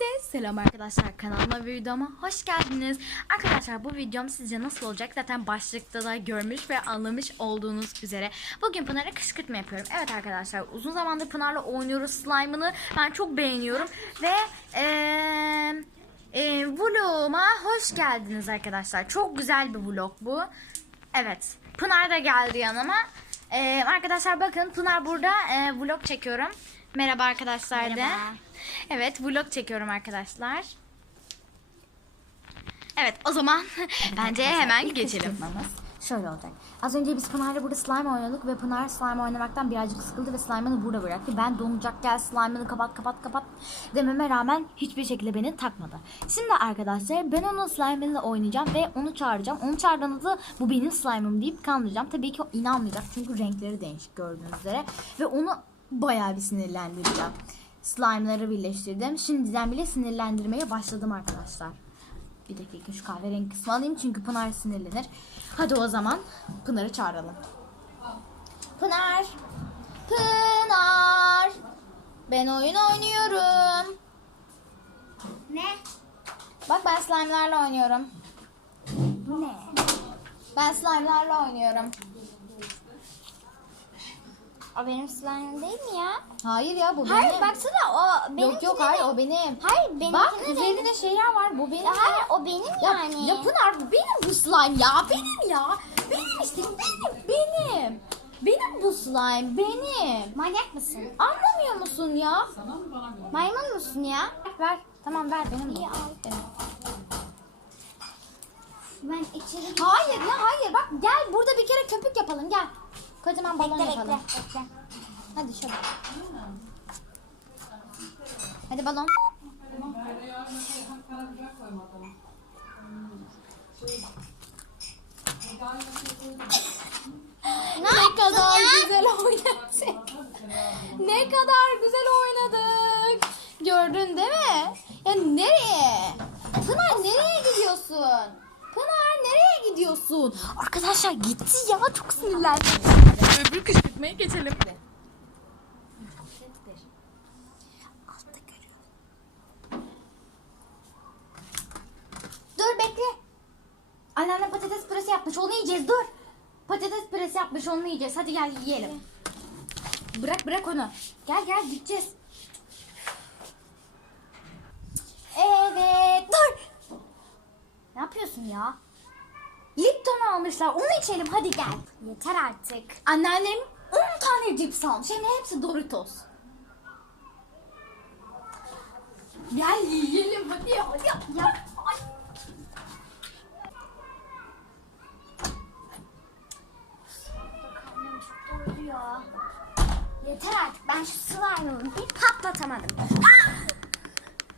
Hepinize selam arkadaşlar kanalıma ve videoma hoş geldiniz. Arkadaşlar bu videom sizce nasıl olacak zaten başlıkta da görmüş ve anlamış olduğunuz üzere. Bugün Pınar'a kışkırtma yapıyorum. Evet arkadaşlar uzun zamandır Pınar'la oynuyoruz slime'ını ben çok beğeniyorum ve eee e, vloguma hoş geldiniz arkadaşlar. Çok güzel bir vlog bu. Evet Pınar da geldi yanıma. Ee, arkadaşlar bakın Pınar burada e, vlog çekiyorum. Merhaba arkadaşlar de. Evet vlog çekiyorum arkadaşlar. Evet o zaman bence hemen geçelim. şöyle olacak. Az önce biz Pınar'la burada slime oynadık ve Pınar slime oynamaktan birazcık sıkıldı ve slime'ını burada bıraktı. Ben donacak gel slime'ını kapat kapat kapat dememe rağmen hiçbir şekilde beni takmadı. Şimdi arkadaşlar ben onun slime'ıyla oynayacağım ve onu çağıracağım. Onu çağırdığınızda bu benim slime'ım deyip kandıracağım. Tabii ki o inanmayacak çünkü renkleri değişik gördüğünüz üzere. Ve onu bayağı bir sinirlendireceğim. Slime'ları birleştirdim. Şimdiden bile sinirlendirmeye başladım arkadaşlar. Bir dakika şu kahverengi kısmı alayım çünkü Pınar sinirlenir. Hadi o zaman Pınar'ı çağıralım. Pınar! Pınar! Ben oyun oynuyorum. Ne? Bak ben slime'larla oynuyorum. Ne? Ben slime'larla oynuyorum. O benim slime'ım değil mi ya? Hayır ya bu benim. Hayır baksana o benim. Yok yok hayır o benim. Hayır benim. Bak üzerinde şeyler var bu benim. Hayır o benim Ya, yani. ya Pınar bu benim bu slime ya. Benim ya. Benim işte benim. Benim. Benim bu slime benim. Manyak mısın? Anlamıyor musun ya? Maymun musun ya? Ver. Tamam ver benim. İyi, al. Benim. Ben içeri. Hayır ya hayır bak gel burada bir kere köpük yapalım gel. Kocaman balon Bekle yapalım. bekle bekle. Hadi şöyle. Hadi balon. ne kadar güzel oynadık. ne kadar güzel oynadık. Gördün değil mi? Ya nereye? Pınar nereye gidiyorsun? Pınar nereye gidiyorsun? Arkadaşlar gitti ya çok sinirlendim. Öbür kışkırtmaya geçelim. Görüyorum. Dur bekle. Anneanne patates püresi yapmış onu yiyeceğiz dur. Patates püresi yapmış onu yiyeceğiz. Hadi gel yiyelim. Bırak bırak onu. Gel gel gideceğiz. Evet dur. Ne yapıyorsun ya? Almışlar onu içelim hadi gel. Yeter artık. Anneannem 10 tane cips almış. Hem de hepsi Doritos. Gel yiyelim hadi ya. Hadi ya. ya. Ay. Karnım çok doyuruyor. Yeter artık ben şu slime'ımı bir patlatamadım.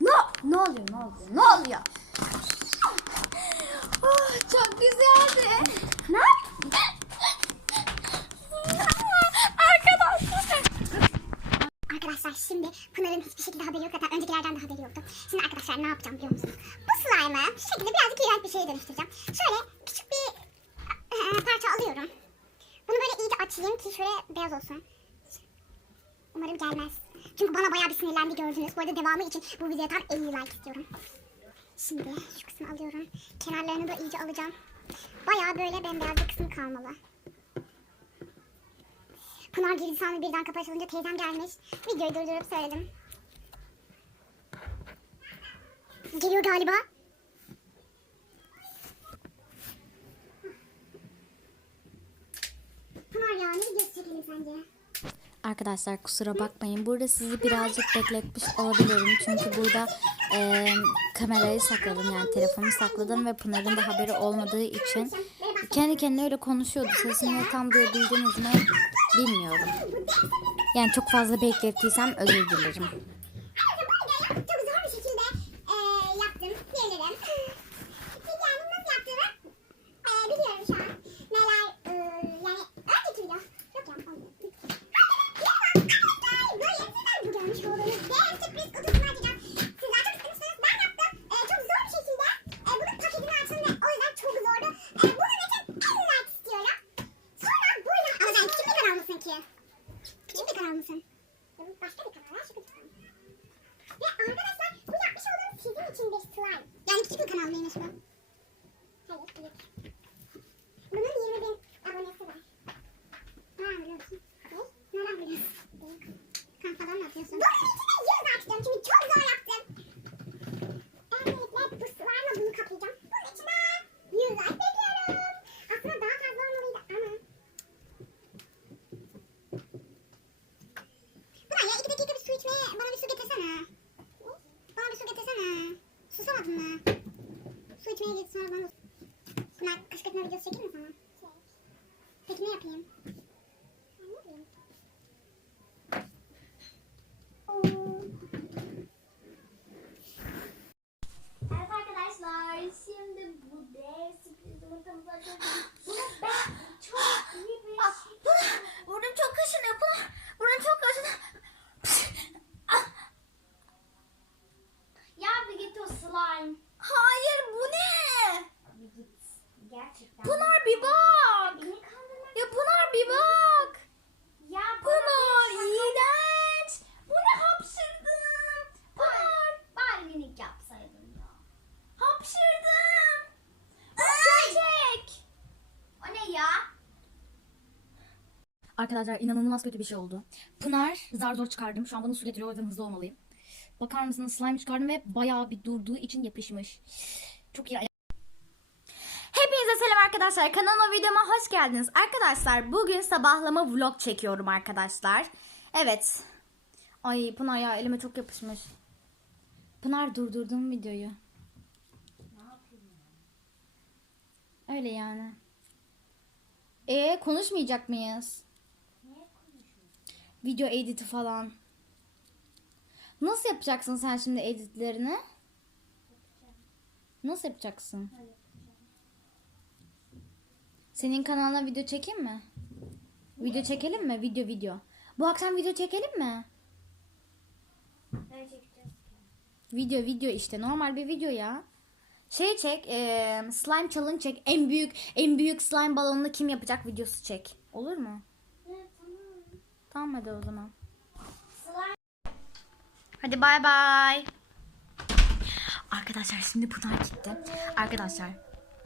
Ne? Ne oluyor? Ne oluyor? Ne oluyor? Oh, çok güzeldi. Ne? Arkadaşlar. Arkadaşlar şimdi Pınar'ın hiçbir şekilde haberi yok. Zaten öncekilerden de haberi yoktu. Şimdi arkadaşlar ne yapacağım biliyor musunuz? Bu slime'ı şu şekilde birazcık iğrenç bir şeye dönüştüreceğim. Şöyle küçük bir e, parça alıyorum. Bunu böyle iyice açayım ki şöyle beyaz olsun. Umarım gelmez. Çünkü bana bayağı bir sinirlendi gördünüz. Bu arada devamı için bu videoya tam 50 like istiyorum. Şimdi şu kısmı alıyorum. Kenarlarını da iyice alacağım. Bayağı böyle bembeyaz bir kısmı kalmalı. Pınar gibi lisanı birden kapı açılınca teyzem gelmiş. Videoyu durdurup söyledim. Geliyor galiba. Pınar ya ne videosu çekelim sence? Arkadaşlar kusura bakmayın. Burada sizi birazcık bekletmiş olabilirim. Çünkü burada e, kamerayı sakladım. Yani telefonu sakladım ve Pınar'ın da haberi olmadığı için kendi kendine öyle konuşuyordu. Sesini tam duyabildiniz mi bilmiyorum. Yani çok fazla beklettiysem özür dilerim. Çok zor bir şekilde eee yaptım diyebilirim. Çünkü yani nasıl yaptığımı eee biliyorum şu an. Neler eee yani önceki video. Yok ya olmuyor. Merhaba arkadaşlar. Böyle sizler bu görmüş olduğunuz dev sürpriz kutusunu açacağım. Sizler çok istemişsiniz. Ben yaptım. Eee çok zor bir şekilde eee bunun paketini açtım ve o yüzden çok zordu. Eee bunun için 50 like istiyorum. Sonra burada... Ama sen küçük bir kanal mısın ki? Küçük bir kanal mısın? Başka bir kanal. Şaka slime. Yani küçük bir kanal mıymış bu? Hayır büyük. Bunun 20 bin abonesi var. Nereden biliyorsun? Ne? Nereden biliyorsun? Kan falan mı atıyorsun? Bunun içine 100 açtım çünkü çok zor yaptım. Böylelikle bu slime'la bunu kaplayacağım. Bunun içine 100 like bekliyorum. Aslında daha fazla olmalıydı ama. Buna ya iki dakika bir su içmeye bana bir su getirsene. Bana bir su getirsene. Susamadın mı? Su içmeye git sonra bana Bunlar kışkırtma videosu çekeyim mi sana? Peki ne yapayım? Ben ne yapayım? Evet arkadaşlar şimdi bu dev sürpriz yumurtamızı açıyoruz. Bunu ben çok iyi bir Ah, Pınar, burnum çok kaşınıyor Pınar. Burnum çok kaşınıyor. Ya bir git o slime. Hayır bu ne? Bir git. Gerçekten. Pınar bir bak. Beni kandırmak. Ya Pınar bir bak. Ya Pınar iğrenç. Bu ne hapşırdın? Pınar Bari minik yapsaydın ya. hapşırdım. Böcek. O ne ya? Arkadaşlar inanılmaz kötü bir şey oldu. Pınar zar zor çıkardım. Şu an bana su getiriyor o hızlı olmalıyım. Bakar mısınız slime çıkardım ve bayağı bir durduğu için yapışmış. Çok iyi. Hepinize selam arkadaşlar. Kanalıma videoma hoş geldiniz. Arkadaşlar bugün sabahlama vlog çekiyorum arkadaşlar. Evet. Ay Pınar ya elime çok yapışmış. Pınar durdurdum videoyu. Öyle yani. E konuşmayacak mıyız? Video editi falan. Nasıl yapacaksın sen şimdi editlerini? Nasıl yapacaksın? Senin kanalına video çekeyim mi? Video çekelim mi? Video video. Bu akşam video çekelim mi? Video video işte normal bir video ya. Şey çek, eee, slime challenge çek. En büyük en büyük slime balonunu kim yapacak videosu çek. Olur mu? Tamam. Hadi o zaman. Hadi bay bay. Arkadaşlar şimdi Pınar gitti. Arkadaşlar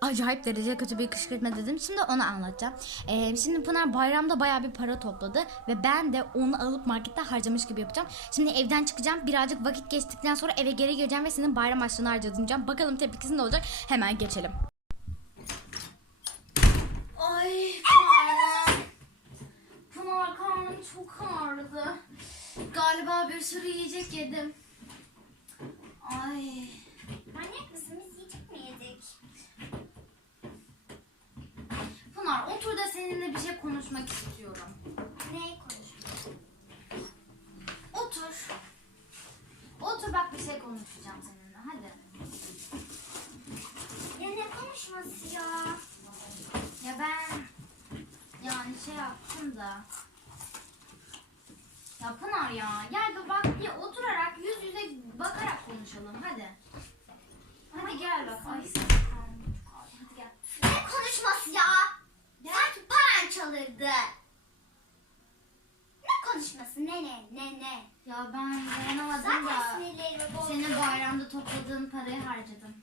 acayip derece kötü bir kışkırtma dedim. Şimdi onu anlatacağım. Ee, şimdi Pınar bayramda bayağı bir para topladı. Ve ben de onu alıp markette harcamış gibi yapacağım. Şimdi evden çıkacağım. Birazcık vakit geçtikten sonra eve geri geleceğim ve senin bayram harçlığını harcayacağım. Bakalım tepkisi ne olacak. Hemen geçelim. Ay çok ağrıdı. Galiba bir sürü yiyecek yedim. Ay. Manyak mısın? Biz yiyecek mi yedik? Pınar otur da seninle bir şey konuşmak istiyorum. Ne konuşuyoruz? Otur. Otur bak bir şey konuşacağım seninle hadi. Ya ne konuşması ya? Ya ben yani şey yaptım da. Ya Pınar ya gel bir bak bir oturarak yüz yüze bakarak konuşalım hadi. Hadi gel bak. Ay. Hadi gel. Ne konuşması ya? Sanki paran çalırdı. Ne konuşması? Ne ne ne ne? Ya ben dayanamadım Zaten da sinirlerimi bozdu. senin bayramda topladığın parayı harcadım.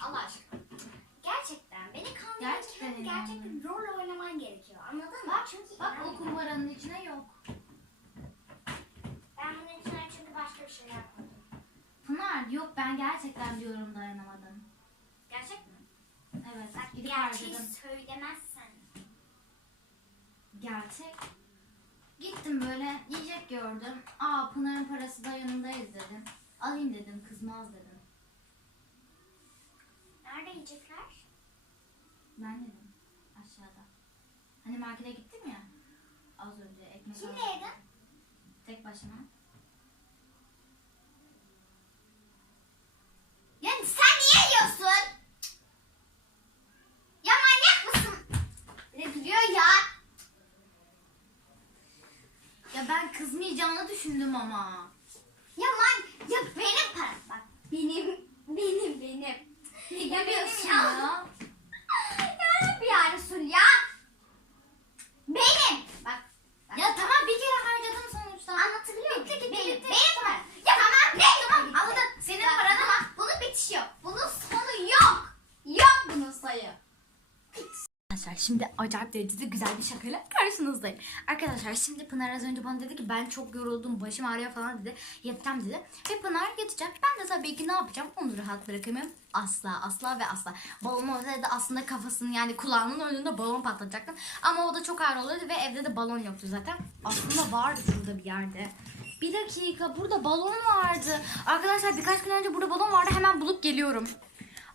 Allah aşkına. Gerçekten beni kandırmak Gerçekten için gerçek bir rol oynaman gerekiyor. Anladın mı? Bak, o kumbaranın içine yok. Ben bunun için çünkü başka bir şey yapmadım. Pınar yok ben gerçekten diyorum dayanamadım. Gerçek mi? Evet Bak gidip gerçeği harcadım. söylemezsen. Gerçek. Gittim böyle yiyecek gördüm. Aa Pınar'ın parası da yanındayız dedim. Alayım dedim kızmaz dedim. Nerede yiyecekler? Ben aşağıda. Hani markete gittim ya. Az önce ekmek Kimle aldım. yedin? Tek başına. Ya sen niye yiyorsun? Ya manyak mısın? Ne biliyor ya? Ya ben kızmayacağını düşündüm ama. Ya man ya benim param bak. Benim benim benim. Ne benim ya. ya? Ya bir yani Resul ya. Benim. Bak. bak. Ya tamam bir kere harcadım sonuçta. Anlatabiliyor muyum? Bitti gitti Benim, gitti. benim param. Ya tamam ne tamam anladım Arkadaşlar şimdi acayip derecede güzel bir şakayla karşınızdayım. Arkadaşlar şimdi Pınar az önce bana dedi ki ben çok yoruldum başım ağrıyor falan dedi. Yatacağım dedi. Ve Pınar yatacak. Ben de tabii ki ne yapacağım? Onu rahat bırakamıyorum. Asla asla ve asla. Balon olsaydı aslında kafasının yani kulağının önünde balon patlatacaktım. Ama o da çok ağır oluyordu ve evde de balon yoktu zaten. Aslında vardı şurada bir yerde. Bir dakika burada balon vardı. Arkadaşlar birkaç gün önce burada balon vardı. Hemen bulup geliyorum.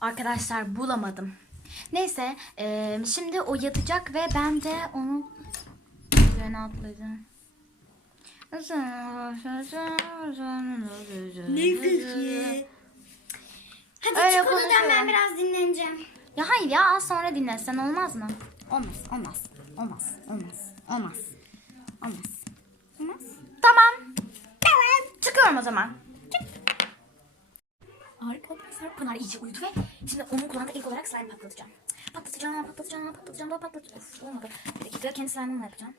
Arkadaşlar bulamadım. Neyse eee, şimdi o yatacak ve ben de onun üzerine atladım. Hadi Öyle çık odadan ben biraz dinleneceğim. Ya hayır ya az sonra dinlensen olmaz mı? Olmaz, olmaz, olmaz, olmaz, olmaz, olmaz. Olmaz. Tamam. Tamam. Çıkıyorum o zaman. Arkadaşlar Pınar iyice uyudu ve şimdi onun kulağında ilk olarak slime patlatacağım. Patlatacağım, patlatacağım, patlatacağım, daha patlatacağım. Of, olmadı. Bir dakika kendi slime'ımla yapacağım.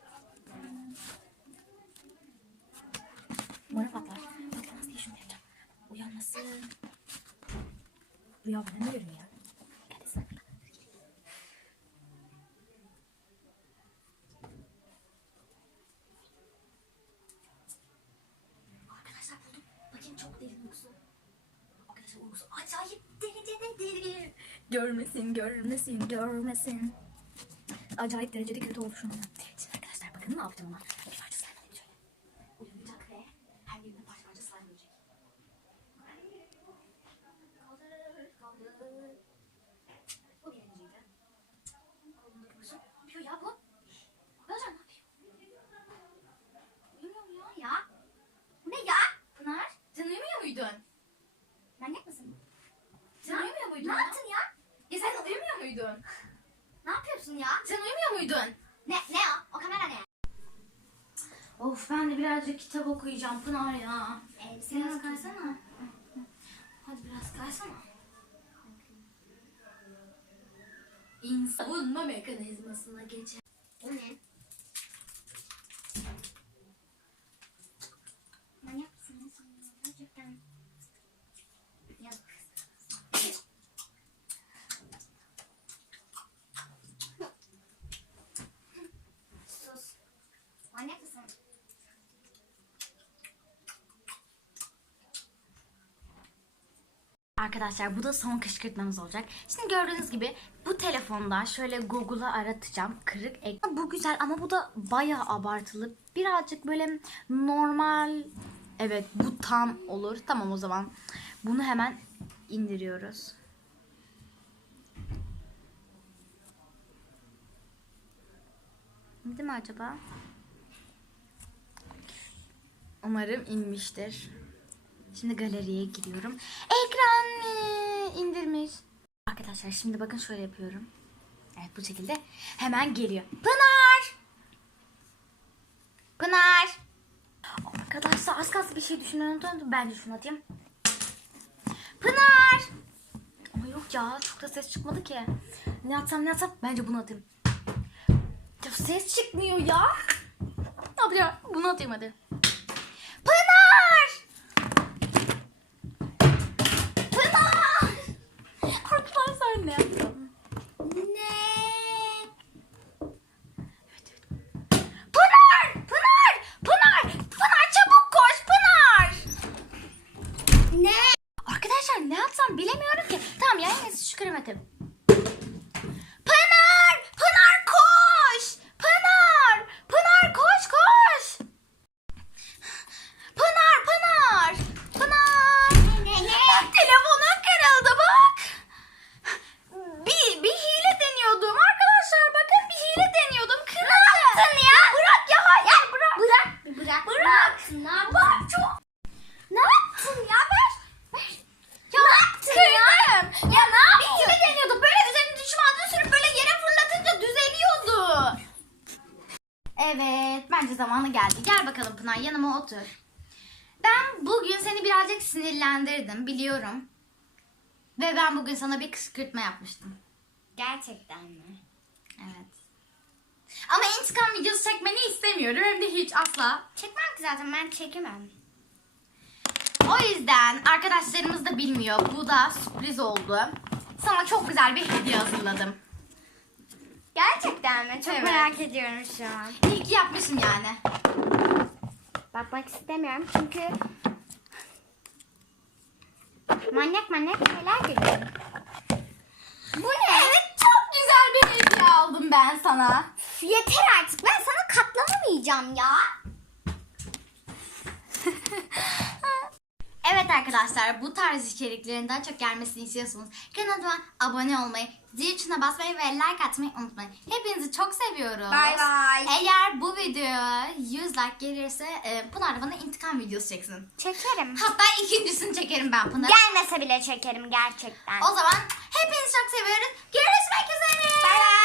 Umarım patlar. Patlamaz diye şunu yapacağım. Uyanması. Rüya bana ne görüyor ya? Hadi slime patlat. Arkadaşlar buldum. Bakayım çok derin uykusu. Arkadaşlar uykusu acayip deri deri deri. Görmesin, görmesin, görmesin. Acayip derecede kötü oldu şu anda. Şimdi arkadaşlar bakın ne yapacağım ona. Bir parça slime şöyle. Uyanacak ve her yerine parça parça slime olacak. Kaldır, kaldır. Bu birinciydi. Dursun. Ne yapıyor ya bu? Arkadaşlar ne yapıyor? Uyumuyor mu ya? Ya. Bu ne ya? Pınar sen uyumuyor muydun? Manyak mısın? Sen uyumuyor muydun? Ne yaptın ya? Sen uyumuyor muydun? Ne yapıyorsun ya? Sen uyumuyor muydun? Ne? Ne o? O kamera ne? Of ben de birazcık kitap okuyacağım Pınar ya. Elbiseni Biraz kaysana. Hadi biraz kaysana. İnsan savunma mekanizmasına geçer. Bu ne? Manyak mısın? Ne sanıyorsun? Gerçekten. Yazık. Sus. Manyak mısın? Arkadaşlar bu da son kışkırtmamız olacak. Şimdi gördüğünüz gibi bu telefonda şöyle Google'a aratacağım. Kırık ekran. Bu güzel ama bu da bayağı abartılı. Birazcık böyle normal. Evet bu tam olur. Tamam o zaman. Bunu hemen indiriyoruz. İndi mi acaba? Umarım inmiştir. Şimdi galeriye giriyorum. Ekran? İndirmiş. Arkadaşlar şimdi bakın şöyle yapıyorum. Evet bu şekilde hemen geliyor. Pınar! Pınar! Arkadaşlar az kalsın bir şey düşünüyorum. Bence şunu atayım. Pınar! Ama yok ya çok da ses çıkmadı ki. Ne atsam ne atsam bence bunu atayım. Ya ses çıkmıyor ya. Ne yapacağım? Bunu atayım hadi. Pınar! Pınar! Arkadaşlar ne yaptım? Ne? Evet evet. Pınar! Pınar! Pınar! Pınar çabuk koş Pınar! Ne? Arkadaşlar ne yapsam bilemiyorum ki. Tamam ya en iyisi şu krem atayım. Pınar! Pınar koş! Pınar! Pınar koş koş! Pınar! Pınar! Pınar! Ne? Ne? Bak telefonun kırıldı bak. Bir, bir hile deniyordum arkadaşlar. Bakın bir hile deniyordum. Kırıldı. Ne yaptın ya? bırak ya hayır bırak. Bırak. Bir bırak. Bırak. Ne yaptın? Ne yaptın? Bak çok. Ne yaptın ya? Ver. Ver. Ya ne yaptın ya? Ya ne yaptın? Bir hile deniyordum. Böyle üzerine düşmanını sürüp böyle yere fırlatınca düzeliyordu. Evet bence zamanı geldi. Gel bakalım Pınar yanıma otur. Ben bugün seni birazcık sinirlendirdim biliyorum. Ve ben bugün sana bir kışkırtma yapmıştım. Gerçekten mi? Evet. Ama intikam videosu çekmeni istemiyorum hem de hiç asla. Çekmem ki zaten ben çekemem. O yüzden arkadaşlarımız da bilmiyor. Bu da sürpriz oldu. Sana çok güzel bir hediye hazırladım. Gerçekten mi? Çok Evet. merak ediyorum şu an. İyi ki yapmışım yani. Bakmak istemiyorum çünkü manyak manyak şeyler geliyor. Bu ne? Evet çok güzel bir hediye aldım ben sana. Yeter artık. Ben sana katlanamayacağım ya. Evet arkadaşlar bu tarz içeriklerin daha çok gelmesini istiyorsanız kanalıma abone olmayı, zil tuşuna basmayı ve like atmayı unutmayın. Hepinizi çok seviyoruz. Bay bay. Eğer bu videoya 100 like gelirse e, Pınar bana intikam videosu çeksin. Çekerim. Hatta ikincisini çekerim ben Pınar. Gelmese bile çekerim gerçekten. O zaman hepinizi çok seviyoruz. Görüşmek üzere. Bay bay.